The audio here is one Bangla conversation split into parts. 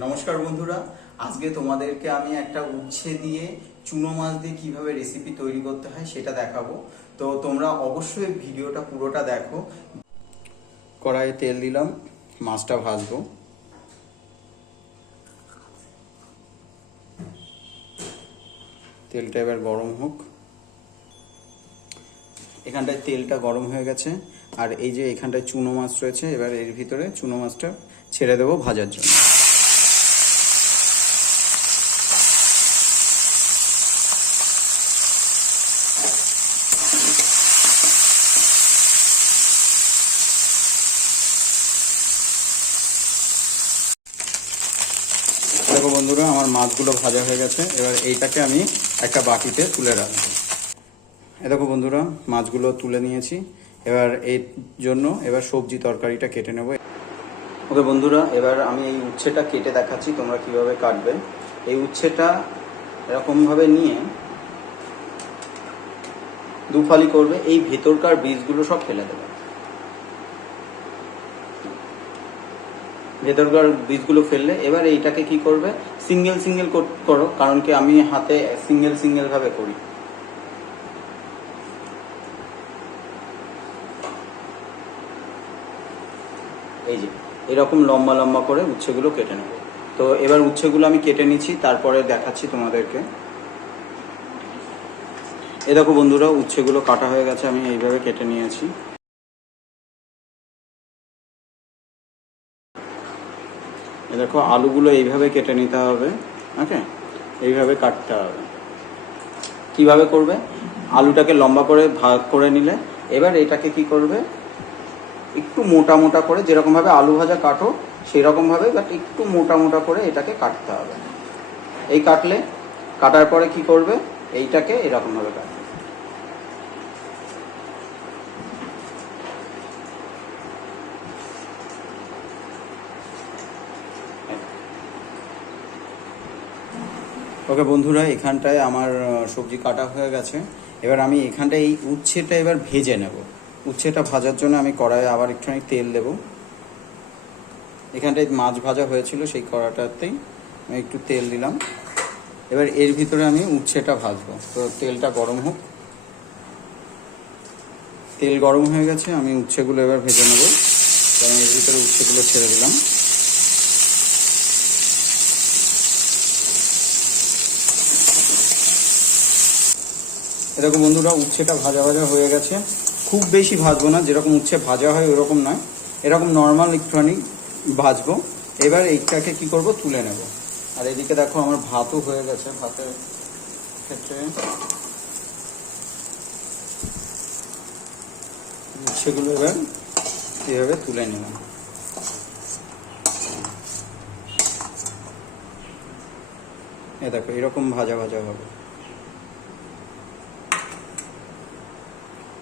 নমস্কার বন্ধুরা। আজকে তোমাদেরকে আমি একটা উচ্ছে দিয়ে চুনো মাছ দিয়ে কীভাবে রেসিপি তৈরি করতে হয় সেটা দেখাবো। তো তোমরা অবশ্যই ভিডিওটা পুরোটা দেখো। কড়াইয়ে তেল দিলাম, মাছটা ভাজবো। তেলটা এবার গরম হোক। এখানটায় তেলটা গরম হয়ে গেছে। আর এই যে এখানটায় চুনো মাছ রয়েছে, এবার এর ভিতরে চুনো মাছটা ছেড়ে দেবো ভাজার জন্য দেখো বন্ধুরা, আমার মাছগুলো ভাজা হয়ে গেছে। এবার এইটাকে আমি একটা বাটিতে তুলে রাখব। এ দেখো বন্ধুরা, মাছগুলো তুলে নিয়েছি। এবার এর জন্য এবার সবজি তরকারিটা কেটে নেব। ওকে বন্ধুরা, এবার আমি এই উচ্ছেটা কেটে দেখাচ্ছি, তোমরা কীভাবে কাটবে। এই উচ্ছেটা এরকমভাবে নিয়ে দুফালি করবে, এই ভেতরকার বীজগুলো সব ফেলে দেবে। ভেতরকার বীজগুলো ফেললে, এবার এইটাকে কি করবে? সিঙ্গেল সিঙ্গেল করো কারণ কি আমি হাতে সিঙ্গেল সিঙ্গেল ভাবে করি। এই যে, এরকম লম্বা লম্বা করে উচ্ছেগুলো কেটে নেব। তো এবার উচ্ছেগুলো আমি কেটে নিচ্ছি, তারপরে দেখাচ্ছি তোমাদেরকে। এ দেখো বন্ধুরা, উচ্ছেগুলো কাটা হয়ে গেছে, আমি এইভাবে কেটে নিয়েছি। দেখো, আলুগুলো এইভাবে কেটে নিতে হবে, ওকে? এইভাবে কাটতে হবে। কীভাবে করবে? আলুটাকে লম্বা করে ভাগ করে নিলে। এবার এটাকে কি করবে? একটু মোটা মোটা করে যেরকম ভাবে আলু ভাজা কাটো সেরকম ভাবে বাট একটু মোটা মোটা করে এটাকে কাটতে হবে। এই কাটলে, কাটার পরে কি করবে? এইটাকে এরকম ভাবে কাটবে। ওকে বন্ধুরা, এখানটায় আমার সবজি কাটা হয়ে গেছে। এবার আমি এখানটায় এই উচ্ছেটা এবার ভেজে নেব। উচ্ছেটা ভাজার জন্য আমি কড়াইয়ে আবার একটুখানি তেল দেব। এখানটায় মাছ ভাজা হয়েছিল সেই কড়াটাতেই আমি একটু তেল দিলাম। এবার এর ভিতরে আমি উচ্ছেটা ভাজবো। তো তেলটা গরম হোক। তেল গরম হয়ে গেছে, আমি উচ্ছেগুলো এবার ভেজে নেব। এর ভিতরে উচ্ছেগুলো ছেড়ে দিলাম। এরকম বন্ধুরা, উচ্ছেটা ভাজা ভাজা হয়ে গেছে। খুব বেশি ভাজবো না, যেরকম উচ্ছে ভাজা হয় ওরকম নয়। এরকম নর্মাল একটুখানি ভাজবো। এবার এইটাকে কি করব? তুলে নেব। আর এদিকে দেখো আমার ভাতও হয়ে গেছে ভাতের ক্ষেত্রে। উচ্ছেগুলো এবার এভাবে তুলে নিলাম এ দেখো, এরকম ভাজা ভাজা হবে।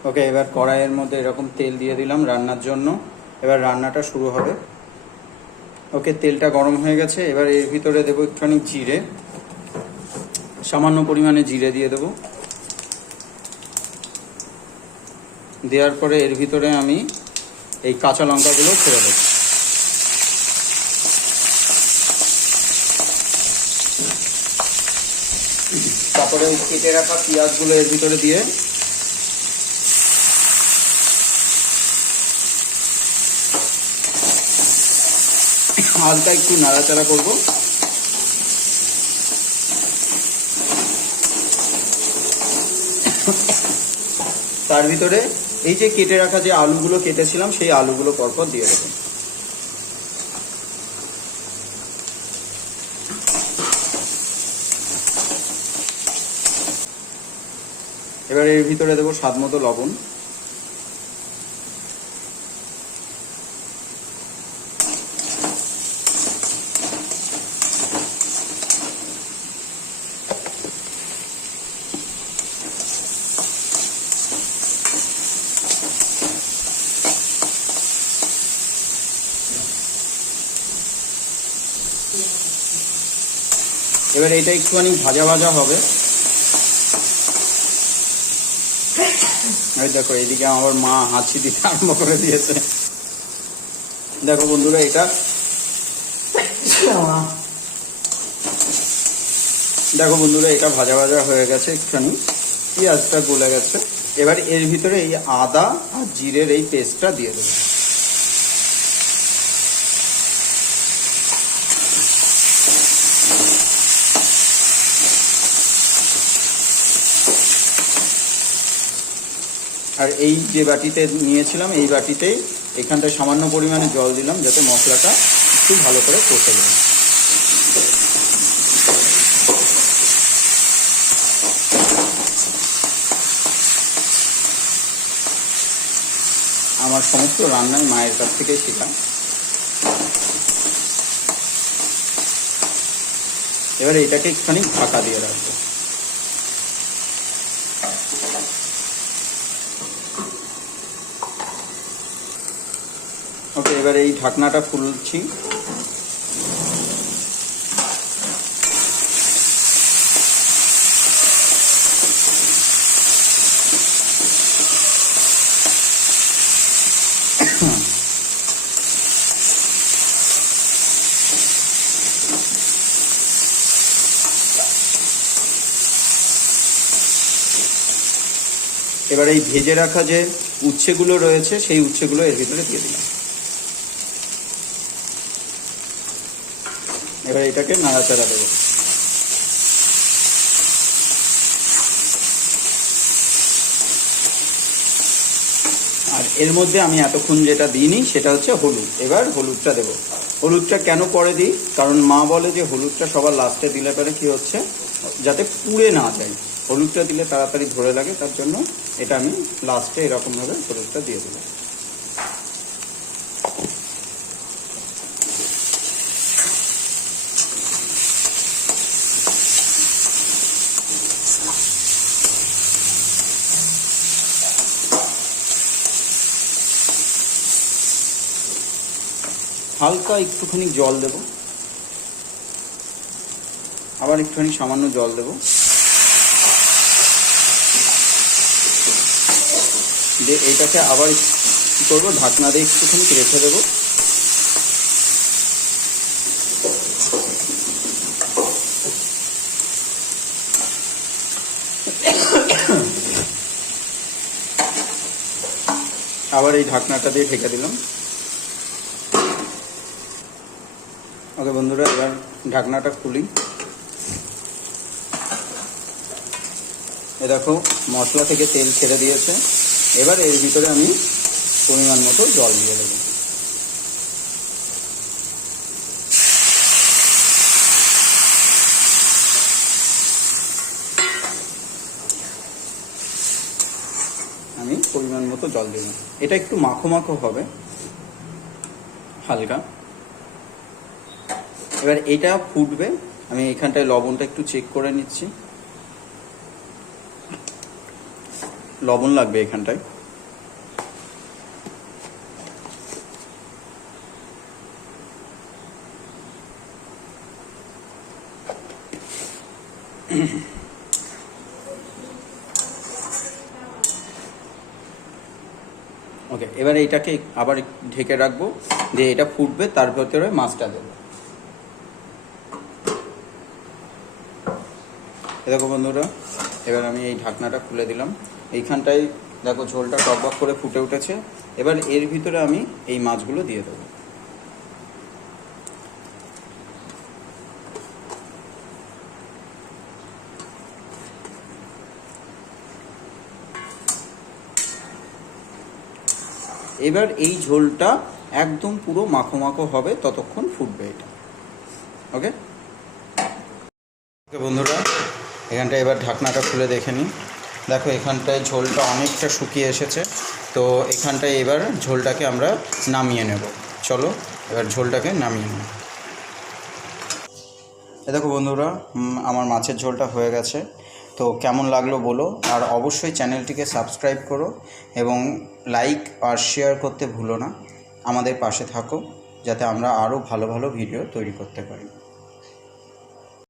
ওকে, এবার কড়াইয়ের মধ্যে এরকম তেল দিয়ে দিলাম রান্নার জন্য। এবার রান্নাটা শুরু হবে। ওকে, তেলটা গরম হয়ে গেছে। এবার এর ভিতরে দেবো একটুখানি জিরে। সামান্য পরিমাণে জিরে দিয়ে দেবো। দেওয়ার পরে এর ভিতরে আমি এই কাঁচা লঙ্কাগুলো ছেড়ে দেবো। তারপরে কেটে রাখা পেঁয়াজগুলো এর ভিতরে দিয়ে হালকা একটু নাড়াচাড়া করব। তার ভিতরে এই যে কেটে রাখা যে আলুগুলো কেটেছিলাম, সেই আলুগুলো পরপর দিয়ে দেবো। এবার এর ভিতরে দেবো স্বাদ মতো লবণ। এবার এটা একটুখানি ভাজা ভাজা হবে। দেখো, এইদিকে আমার মা হাঁচি দিতে আরম্ভ করে দিয়েছে। দেখো বন্ধুরা, এটা দেখো বন্ধুরা, এটা ভাজা ভাজা হয়ে গেছে একটুখানি। পেঁয়াজটা গলে গেছে। এবার এর ভিতরে এই আদা আর জিরের এই পেস্টটা দিয়ে দেবো। আর এই যে বাটিতে নিয়েছিলাম, এই বাটিতেই এখানটায় সামান্য পরিমাণে জল দিলাম যাতে মশলাটা একটু ভালো করে কষে যায়। আমার সমস্ত রান্নায় মায়ের কাছ থেকে শেখা এবার এটাকে একটুখানি ঢাকা দিয়ে রাখব। ওকে, এবার এই ঢাকনাটা খুলছি। এবার এই ভেজে রাখা যে উচ্ছেগুলো রয়েছে, সেই উচ্ছেগুলো এর ভিতরে দিয়ে দিলাম। এবার এটাকে নাড়াচাড়া দেবো। আর এর মধ্যে আমি এতক্ষণ যেটা দিইনি, সেটা হচ্ছে হলুদ। এবার হলুদটা দেবো। হলুদটা কেন পরে দিই? কারণ মা বলে যে হলুদটা সবার লাস্টে দিলে পরে কি হচ্ছে? যাতে পুড়ে না যায়। হলুদটা দিলে তাড়াতাড়ি ধরে লাগে, তার জন্য এটা আমি লাস্টে এরকমভাবে হলুদটা দিয়ে দিলাম হালকা একটুখানি জল দেব। আবার একটুখানি সামান্য জল দেব। দিয়ে এটাকে আবার কি করব, ঢাকনা দিয়ে একটুখানি রেখে দেবো। আবার এই ঢাকনাটা দিয়ে ঢেকে দিলাম। ওকে বন্ধুরা, এবার ঢাকনাটা খুলি। দেখো, মশলা থেকে তেল ছেড়ে দিয়েছে। এবার এর ভিতরে আমি পরিমাণ মতো জল দিয়ে দেবো। আমি পরিমাণ মতো জল দেব। এটা একটু মাখো মাখো হবে, হালকা। এবার এটা ফুটবে। আমি এখানটায় লবণটা একটু চেক করে নিচ্ছি। লবণ লাগবে এখানটায়। ওকে এবার এটাকে আবার ঢেকে রাখব। দিয়ে এটা ফুটবে, তার ভেতরে মাছটা দেবো। দেখো বন্ধুরা, এবার আমি এই ঢাকনাটা খুলে দিলাম। এইখানটায় দেখো ঝোলটা টকবক করে ফুটে উঠেছে। এবার এর ভিতরে আমি এই মাছগুলো দিয়ে দেবো। এবার এই ঝোলটা একদম পুরো মাখো মাখো হবে, ততক্ষণ ফুটবে এটা। ওকে ওকে বন্ধুরা এখানটা এবার ঢাকনাটা খুলে দেখে নিই। দেখো, এখানটায় ঝোলটা অনেকটা শুকিয়ে এসেছে। তো এখানটায় এবার ঝোলটাকে আমরা নামিয়ে নেব। চলো, এবার ঝোলটাকে নামিয়ে নেব এ দেখো বন্ধুরা আমার মাছের ঝোলটা হয়ে গেছে। তো কেমন লাগল বলো, আর অবশ্যই চ্যানেলটিকে সাবস্ক্রাইব করো এবং লাইক আর শেয়ার করতে ভুলো না। আমাদের পাশে থাকো, যাতে আমরা আরও ভালো ভালো ভিডিও তৈরি করতে পারি।